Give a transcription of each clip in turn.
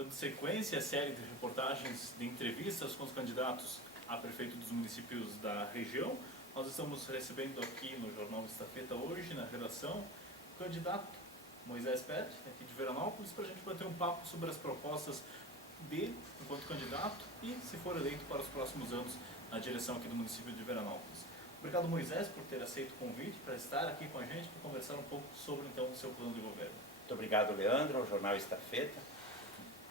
Dando sequência à série de reportagens de entrevistas com os candidatos a prefeito dos municípios da região, nós estamos recebendo aqui no Jornal Estafeta hoje, na redação, o candidato Moisés Pet, aqui de Veranópolis, para a gente bater um papo sobre as propostas dele enquanto candidato e, se for eleito, para os próximos anos na direção aqui do município de Veranópolis. Obrigado, Moisés, por ter aceito o convite para estar aqui com a gente, para conversar um pouco sobre, então, o seu plano de governo. Muito obrigado, Leandro, ao Jornal Estafeta.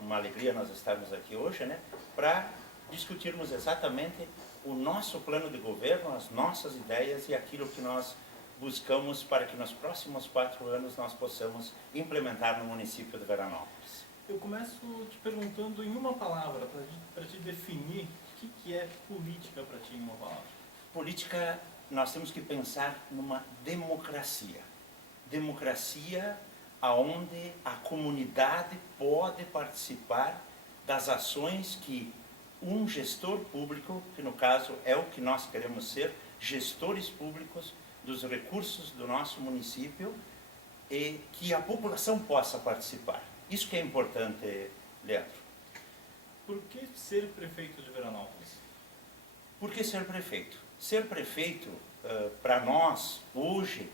Uma alegria nós estarmos aqui hoje, para discutirmos exatamente o nosso plano de governo, as nossas ideias e aquilo que nós buscamos para que nos próximos 4 anos nós possamos implementar no município de Veranópolis. Eu começo te perguntando em uma palavra, para te definir o que é política para ti em uma palavra. Política, nós temos que pensar numa democracia. Democracia onde a comunidade pode participar das ações que um gestor público, que no caso é o que nós queremos ser, gestores públicos dos recursos do nosso município, e que a população possa participar. Isso que é importante, Leandro. Por que ser prefeito de Veranópolis? Por que ser prefeito? Ser prefeito, para nós, hoje,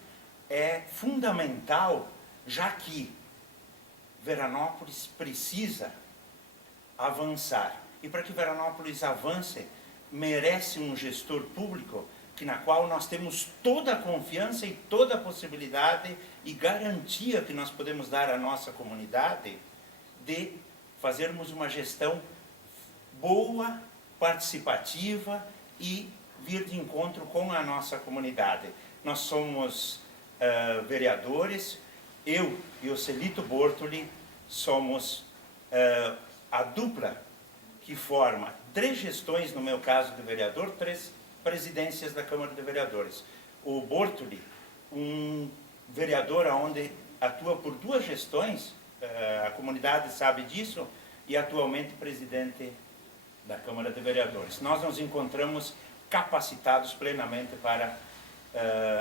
é fundamental, já que Veranópolis precisa avançar. E para que Veranópolis avance, merece um gestor público na qual nós temos toda a confiança e toda a possibilidade e garantia que nós podemos dar à nossa comunidade de fazermos uma gestão boa, participativa e vir de encontro com a nossa comunidade. Nós somos vereadores, eu e o Celito Bortoli somos a dupla que forma 3 gestões, no meu caso de vereador, 3 presidências da Câmara de Vereadores. O Bortoli, um vereador onde atua por 2 gestões, a comunidade sabe disso, e atualmente presidente da Câmara de Vereadores. Nós nos encontramos capacitados plenamente para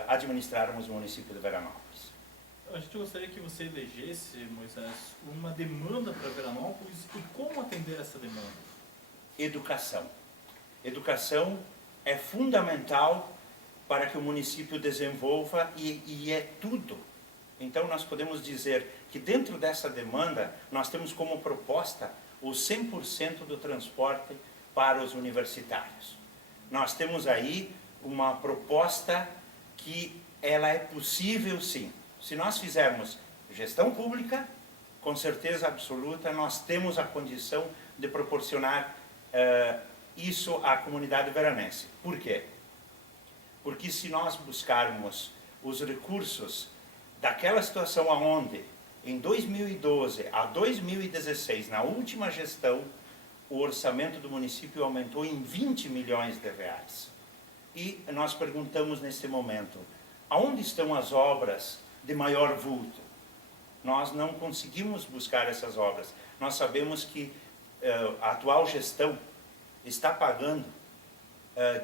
administrarmos o município de Veranópolis. A gente gostaria que você elegesse, Moisés, uma demanda para Veranópolis e como atender essa demanda? Educação. Educação é fundamental para que o município desenvolva e é tudo. Então nós podemos dizer que dentro dessa demanda nós temos como proposta o 100% do transporte para os universitários. Nós temos aí uma proposta que ela é possível sim. Se nós fizermos gestão pública, com certeza absoluta, nós temos a condição de proporcionar isso à comunidade veranense. Por quê? Porque se nós buscarmos os recursos daquela situação onde, em 2012 a 2016, na última gestão, o orçamento do município aumentou em 20 milhões de reais. E nós perguntamos neste momento, aonde estão as obras de maior vulto? Nós não conseguimos buscar essas obras. Nós sabemos que a atual gestão está pagando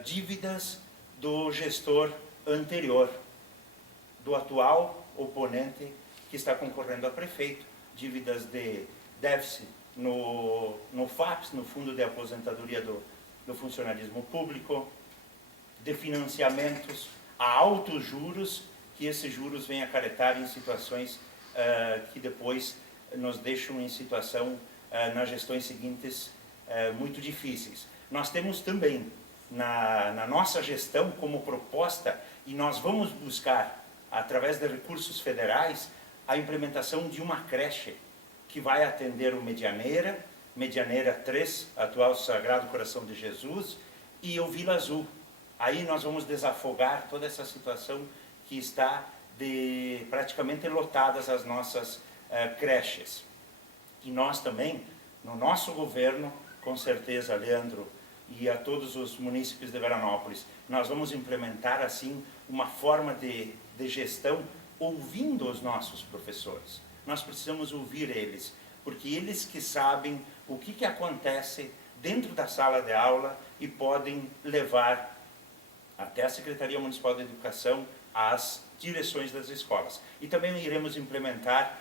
dívidas do gestor anterior, do atual oponente que está concorrendo a prefeito, dívidas de déficit no FAPS, no Fundo de Aposentadoria do Funcionalismo Público, de financiamentos a altos juros, que esses juros vêm acarretar em situações que depois nos deixam em situação, nas gestões seguintes, muito difíceis. Nós temos também, na nossa gestão, como proposta, e nós vamos buscar, através de recursos federais, a implementação de uma creche que vai atender o Medianeira 3, atual Sagrado Coração de Jesus, e o Vila Azul. Aí nós vamos desafogar toda essa situação que está praticamente lotadas as nossas creches. E nós também, no nosso governo, com certeza, Leandro, e a todos os munícipes de Veranópolis, nós vamos implementar, assim, uma forma de gestão ouvindo os nossos professores. Nós precisamos ouvir eles, porque eles que sabem o que acontece dentro da sala de aula e podem levar até a Secretaria Municipal de Educação as direções das escolas. E também iremos implementar,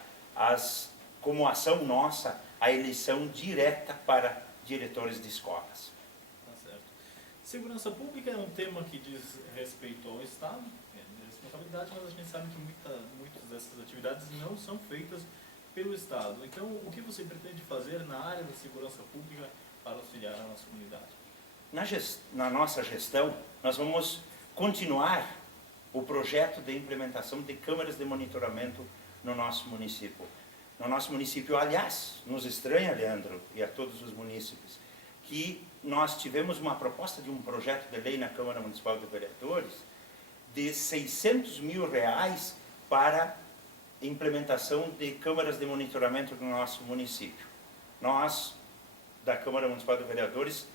como ação nossa, a eleição direta para diretores de escolas. Tá certo. Segurança pública é um tema que diz respeito ao Estado, é de responsabilidade, mas a gente sabe que muitas dessas atividades não são feitas pelo Estado. Então, o que você pretende fazer na área da segurança pública para auxiliar a nossa comunidade? Na nossa gestão, nós vamos continuar o projeto de implementação de câmaras de monitoramento no nosso município. No nosso município, aliás, nos estranha, Leandro, e a todos os munícipes, que nós tivemos uma proposta de um projeto de lei na Câmara Municipal de Vereadores de R$600 mil para implementação de câmaras de monitoramento no nosso município. Nós, da Câmara Municipal de Vereadores,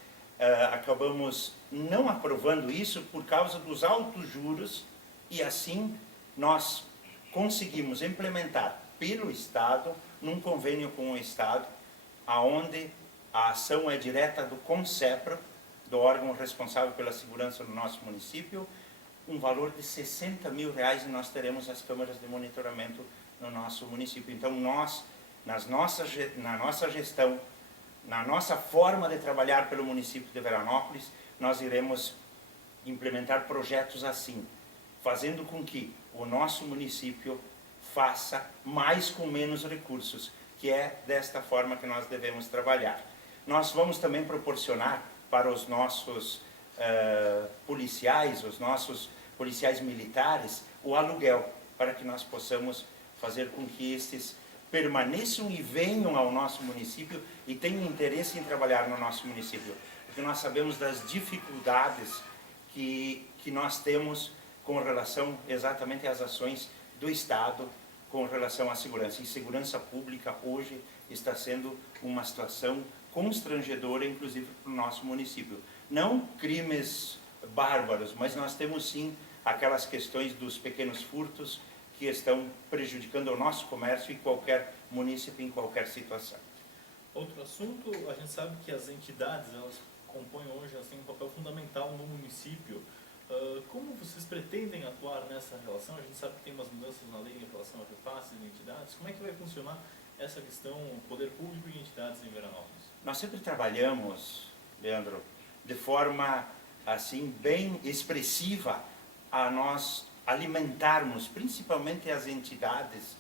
acabamos não aprovando isso por causa dos altos juros e assim nós conseguimos implementar pelo Estado, num convênio com o Estado, aonde a ação é direta do CONSEPRO, do órgão responsável pela segurança no nosso município, um valor de R$60 mil e nós teremos as câmaras de monitoramento no nosso município. Então nós, na nossa gestão, na nossa forma de trabalhar pelo município de Veranópolis, nós iremos implementar projetos assim, fazendo com que o nosso município faça mais com menos recursos, que é desta forma que nós devemos trabalhar. Nós vamos também proporcionar para os nossos policiais, os nossos policiais militares, o aluguel, para que nós possamos fazer com que estes permaneçam e venham ao nosso município e tenham interesse em trabalhar no nosso município, porque nós sabemos das dificuldades que nós temos com relação exatamente às ações do Estado com relação à segurança. E segurança pública hoje está sendo uma situação constrangedora, inclusive para o nosso município. Não crimes bárbaros, mas nós temos sim aquelas questões dos pequenos furtos que estão prejudicando o nosso comércio e qualquer município em qualquer situação. Outro assunto, a gente sabe que as entidades, elas compõem hoje assim, um papel fundamental no município. Como vocês pretendem atuar nessa relação? A gente sabe que tem umas mudanças na lei em relação a repasses de entidades. Como é que vai funcionar essa questão poder público e entidades em Veranópolis? Nós sempre trabalhamos, Leandro, de forma assim bem expressiva a nós alimentarmos principalmente as entidades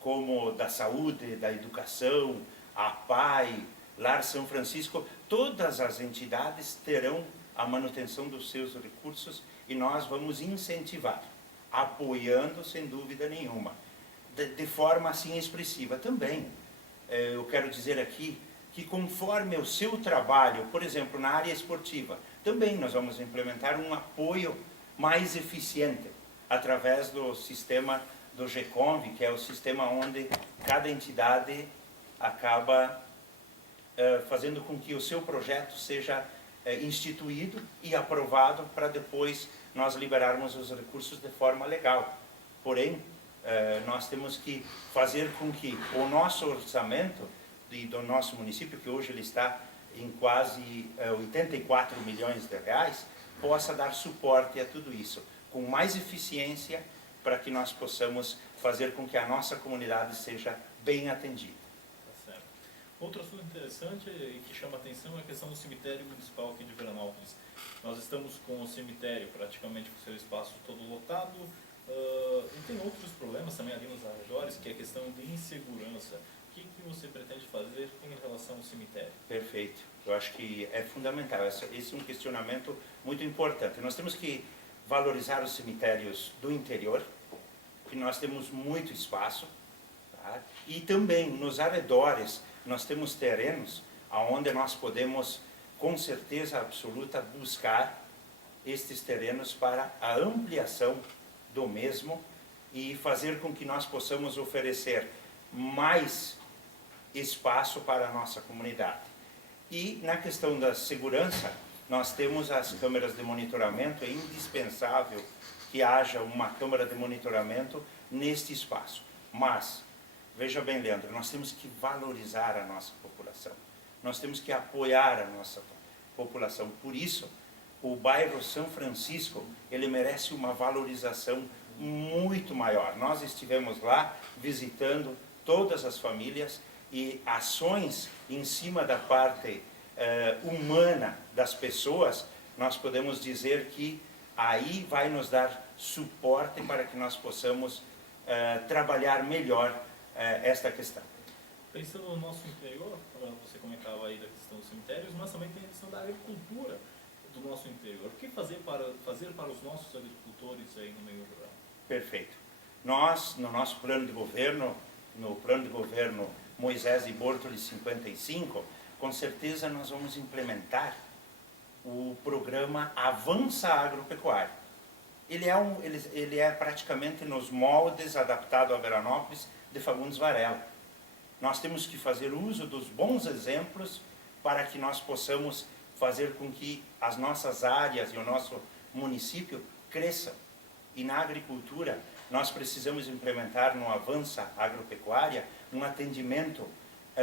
como da saúde, da educação, a PAI, Lar São Francisco. Todas as entidades terão a manutenção dos seus recursos e nós vamos incentivar, apoiando sem dúvida nenhuma, de forma assim expressiva. Também, eu quero dizer aqui que conforme o seu trabalho, por exemplo, na área esportiva, também nós vamos implementar um apoio mais eficiente através do sistema do GECONV, que é o sistema onde cada entidade acaba fazendo com que o seu projeto seja instituído e aprovado para depois nós liberarmos os recursos de forma legal. Porém, nós temos que fazer com que o nosso orçamento do nosso município, que hoje ele está em quase 84 milhões de reais, possa dar suporte a tudo isso, com mais eficiência, para que nós possamos fazer com que a nossa comunidade seja bem atendida. Outro assunto interessante e que chama a atenção é a questão do cemitério municipal aqui de Veranópolis. Nós estamos com o cemitério praticamente com o seu espaço todo lotado e tem outros problemas também ali nos arredores, que é a questão de insegurança. O que você pretende fazer em relação ao cemitério? Perfeito. Eu acho que é fundamental. Esse é um questionamento muito importante. Nós temos que valorizar os cemitérios do interior, que nós temos muito espaço, tá? E também nos arredores nós temos terrenos onde nós podemos, com certeza absoluta, buscar estes terrenos para a ampliação do mesmo e fazer com que nós possamos oferecer mais espaço para a nossa comunidade. E na questão da segurança, nós temos as câmeras de monitoramento. É indispensável que haja uma câmara de monitoramento neste espaço. Mas veja bem, Leandro, nós temos que valorizar a nossa população. Nós temos que apoiar a nossa população. Por isso, o bairro São Francisco, ele merece uma valorização muito maior. Nós estivemos lá visitando todas as famílias e ações em cima da parte humana das pessoas, nós podemos dizer que aí vai nos dar suporte para que nós possamos trabalhar melhor esta questão. Pensando no nosso interior, você comentava aí da questão dos cemitérios, mas também tem a questão da agricultura do nosso interior. O que fazer para os nossos agricultores aí no meio rural? Perfeito. Nós, no nosso plano de governo, no plano de governo Moisés e Bortoli 55, com certeza nós vamos implementar o programa Avança Agropecuária. Ele é praticamente nos moldes adaptado a Veranópolis de Fagundes Varela. Nós temos que fazer uso dos bons exemplos para que nós possamos fazer com que as nossas áreas e o nosso município cresçam. E na agricultura, nós precisamos implementar no Avança Agropecuária um atendimento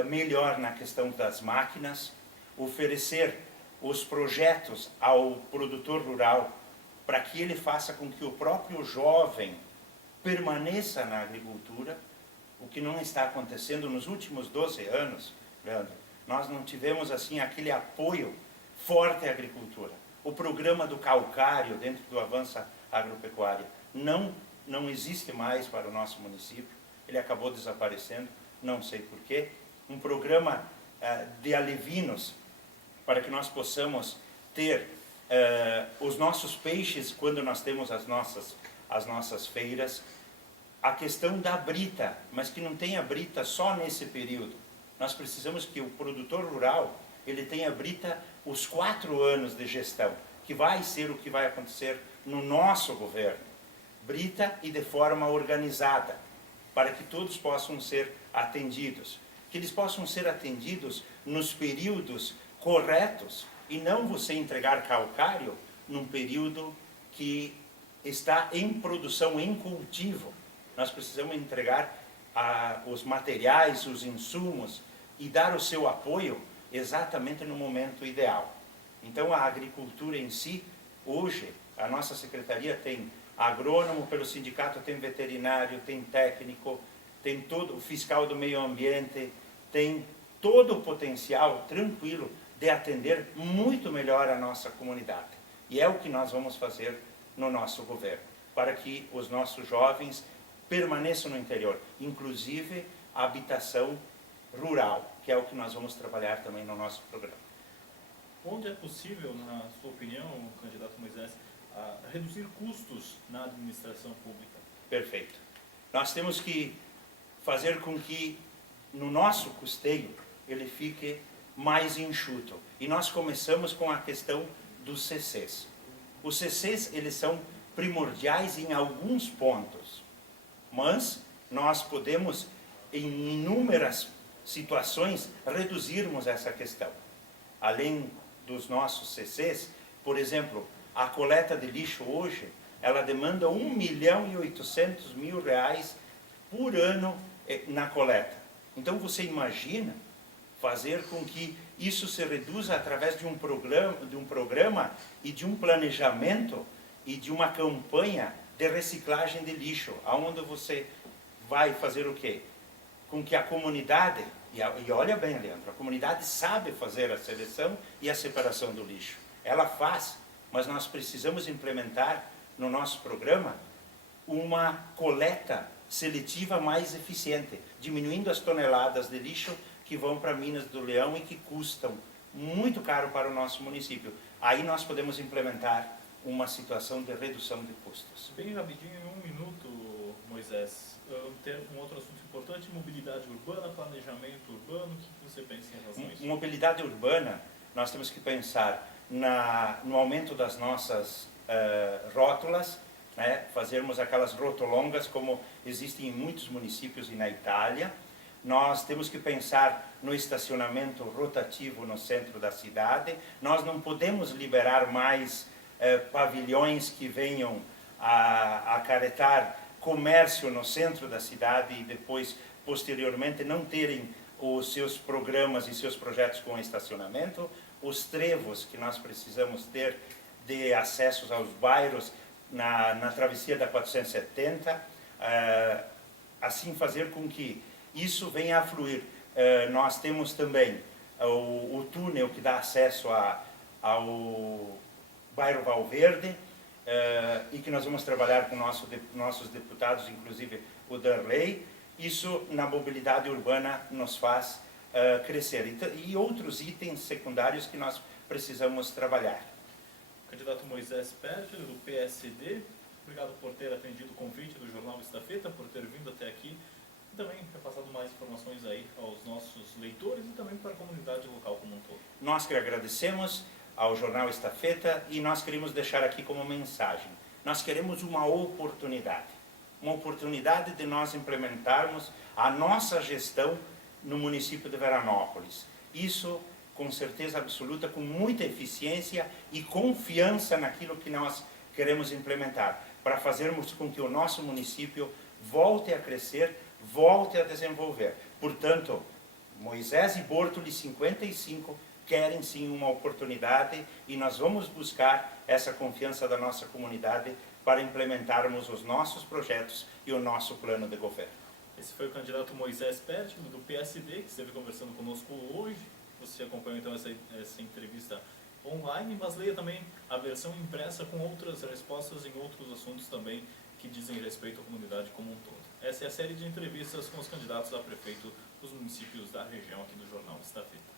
melhor na questão das máquinas, oferecer os projetos ao produtor rural para que ele faça com que o próprio jovem permaneça na agricultura, o que não está acontecendo nos últimos 12 anos, Leandro. Nós não tivemos assim aquele apoio forte à agricultura. O programa do calcário dentro do Avança Agropecuária não existe mais para o nosso município, ele acabou desaparecendo, não sei porquê. Um programa de alevinos para que nós possamos ter os nossos peixes quando nós temos as nossas feiras. A questão da brita, mas que não tenha brita só nesse período. Nós precisamos que o produtor rural ele tenha brita os 4 anos de gestão, que vai ser o que vai acontecer no nosso governo. Brita e de forma organizada, para que todos possam ser atendidos. Que eles possam ser atendidos nos períodos corretos e não você entregar calcário num período que está em produção, em cultivo. Nós precisamos entregar os materiais, os insumos e dar o seu apoio exatamente no momento ideal. Então a agricultura em si, hoje, a nossa secretaria tem agrônomo, pelo sindicato tem veterinário, tem técnico, tem todo o fiscal do meio ambiente, tem todo o potencial tranquilo de atender muito melhor a nossa comunidade. E é o que nós vamos fazer no nosso governo, para que os nossos jovens permaneçam no interior, inclusive a habitação rural, que é o que nós vamos trabalhar também no nosso programa. Onde é possível, na sua opinião, candidato Moisés, reduzir custos na administração pública? Perfeito. Nós temos que fazer com que no nosso custeio ele fique mais enxuto. E nós começamos com a questão dos CCs. Os CCs eles são primordiais em alguns pontos, mas nós podemos, em inúmeras situações, reduzirmos essa questão. Além dos nossos CCs, por exemplo, a coleta de lixo hoje, ela demanda R$1.800.000 por ano na coleta. Então você imagina fazer com que isso se reduza através de um programa e de um planejamento e de uma campanha de reciclagem de lixo, aonde você vai fazer o quê? Com que a comunidade, e olha bem, Leandro, a comunidade sabe fazer a seleção e a separação do lixo. Ela faz, mas nós precisamos implementar no nosso programa uma coleta seletiva mais eficiente, diminuindo as toneladas de lixo que vão para Minas do Leão e que custam muito caro para o nosso município. Aí nós podemos implementar uma situação de redução de custos. Bem rapidinho, em 1 minuto, Moisés, um outro assunto importante, mobilidade urbana, planejamento urbano, o que você pensa em relação a isso? Mobilidade urbana, nós temos que pensar no aumento das nossas rótulas, né? Fazermos aquelas rotolongas como existem em muitos municípios e na Itália. Nós temos que pensar no estacionamento rotativo no centro da cidade. Nós não podemos liberar mais pavilhões que venham a acarretar comércio no centro da cidade e depois, posteriormente, não terem os seus programas e seus projetos com estacionamento. Os trevos que nós precisamos ter de acessos aos bairros na travessia da 470, assim fazer com que isso venha a fluir. Nós temos também o túnel que dá acesso ao bairro Valverde, e que nós vamos trabalhar com nossos deputados, inclusive o Darley. Isso na mobilidade urbana nos faz crescer. E outros itens secundários que nós precisamos trabalhar. Candidato Moisés Perger, do PSD, obrigado por ter atendido o convite do Jornal Estafeta, por ter vindo até aqui e também ter passado mais informações aí aos nossos leitores e também para a comunidade local como um todo. Nós que agradecemos ao Jornal Estafeta e nós queremos deixar aqui como mensagem. Nós queremos uma oportunidade de nós implementarmos a nossa gestão no município de Veranópolis. Isso com certeza absoluta, com muita eficiência e confiança naquilo que nós queremos implementar, para fazermos com que o nosso município volte a crescer, volte a desenvolver. Portanto, Moisés e Bortoli 55 querem sim uma oportunidade e nós vamos buscar essa confiança da nossa comunidade para implementarmos os nossos projetos e o nosso plano de governo. Esse foi o candidato Moisés Perger, do PSD, que esteve conversando conosco hoje. Você acompanhou então essa entrevista online, mas leia também a versão impressa com outras respostas em outros assuntos também que dizem respeito à comunidade como um todo. Essa é a série de entrevistas com os candidatos a prefeito dos municípios da região aqui do Jornal Estafeta.